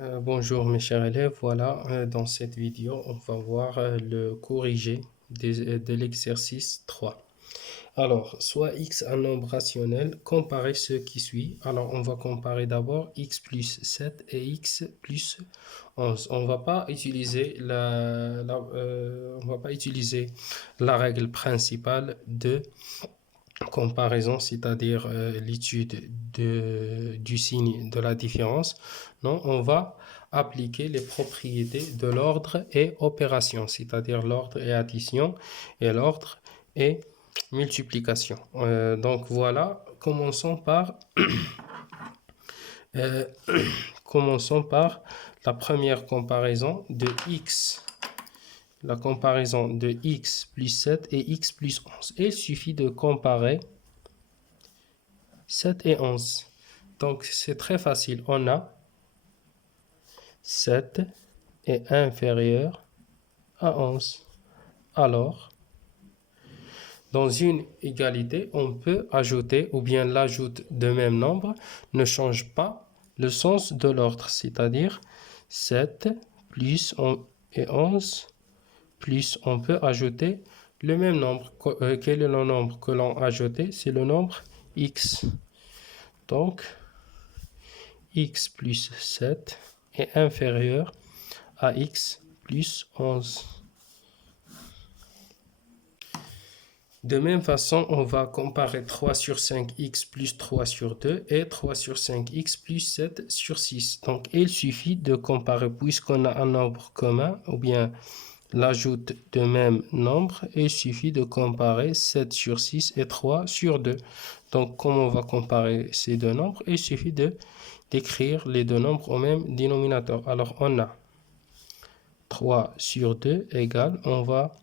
Bonjour mes chers élèves, voilà, dans cette vidéo, on va voir le corrigé de l'exercice 3. Alors, soit x un nombre rationnel, comparer ce qui suit. Alors, on va comparer d'abord x plus 7 et x plus 11. On va pas utiliser on va pas utiliser la règle principale de comparaison, c'est-à-dire l'étude du signe de la différence. Non, on va appliquer les propriétés de l'ordre et opération, c'est-à-dire l'ordre et addition et l'ordre et multiplication. Donc voilà, euh, commençons par la première comparaison de x. La comparaison de x plus 7 et x plus 11. Il suffit de comparer 7 et 11. Donc, c'est très facile. On a 7 est inférieur à 11. Alors, dans une égalité, on peut ajouter ou bien l'ajout de même nombre ne change pas le sens de l'ordre. C'est-à-dire 7 plus et 11 plus on peut ajouter le même nombre. Quel est le nombre que l'on a ajouté? C'est le nombre x. Donc, x plus 7 est inférieur à x plus 11. De même façon, on va comparer 3 sur 5 x plus 3 sur 2 et 3 sur 5 x plus 7 sur 6. Donc, il suffit de comparer puisqu'on a un nombre commun ou bien l'ajout de même nombre, il suffit de comparer 7 sur 6 et 3 sur 2. Donc, comment on va comparer ces deux nombres? Il suffit d'écrire les deux nombres au même dénominateur. Alors, on a 3 sur 2 égale, on va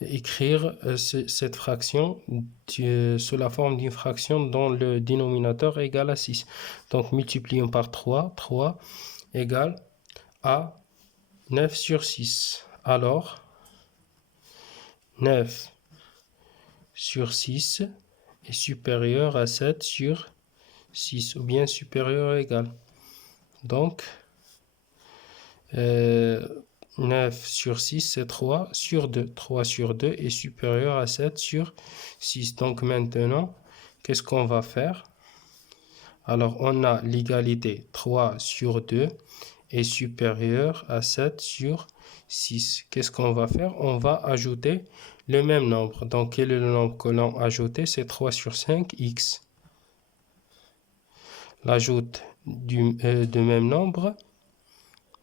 écrire cette fraction sous la forme d'une fraction dont le dénominateur est égal à 6. Donc, multiplions par 3, 3 égale à 9 sur 6. Alors, 9 sur 6 est supérieur à 7 sur 6, ou bien supérieur ou égal. Donc, 9 sur 6, c'est 3 sur 2. 3 sur 2 est supérieur à 7 sur 6. Donc maintenant, qu'est-ce qu'on va faire? Alors, on a l'égalité 3 sur 2 est supérieur à 7 sur 6. Qu'est-ce qu'on va faire? On va ajouter le même nombre. Donc, quel est le nombre que l'on a ajouté? C'est 3 sur 5, x. L'ajout de même nombre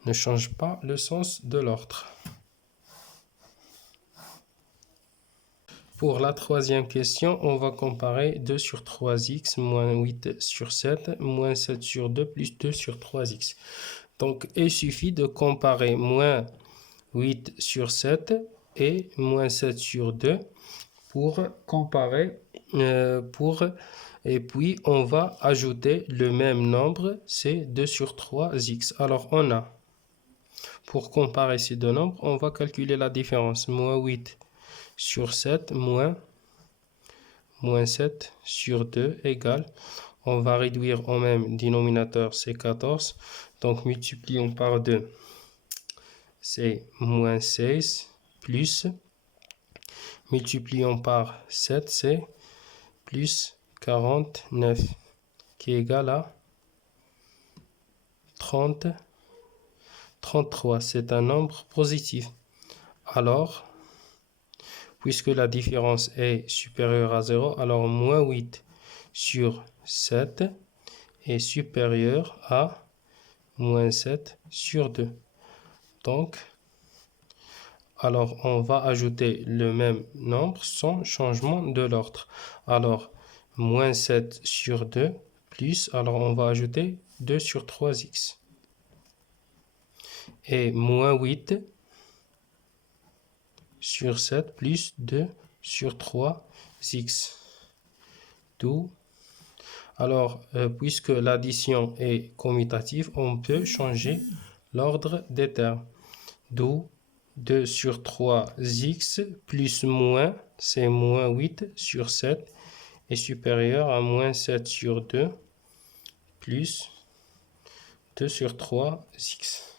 ne change pas le sens de l'ordre. Pour la troisième question, on va comparer 2 sur 3x moins 8 sur 7 moins 7 sur 2 plus 2 sur 3x. Donc, il suffit de comparer moins 8 sur 7 et moins 7 sur 2 pour comparer, et puis on va ajouter le même nombre, c'est 2 sur 3x. Alors, on a, pour comparer ces deux nombres, on va calculer la différence. Moins 8 sur 7 moins 7 sur 2 égale, on va réduire au même dénominateur, c'est 14. Donc, multiplions par 2, c'est moins 16 plus, multiplions par 7, c'est plus 49, qui est égal à 33. C'est un nombre positif. Alors, puisque la différence est supérieure à 0, alors moins 8 sur 7 est supérieur à moins 7 sur 2. Donc, alors on va ajouter le même nombre sans changement de l'ordre. Alors, moins 7 sur 2 plus, alors on va ajouter 2 sur 3x. Et moins 8 sur 7 plus 2 sur 3x. D'où, alors, puisque l'addition est commutative, on peut changer l'ordre des termes. D'où 2 sur 3x plus moins, c'est moins 8 sur 7 est supérieur à moins 7 sur 2 plus 2 sur 3 x.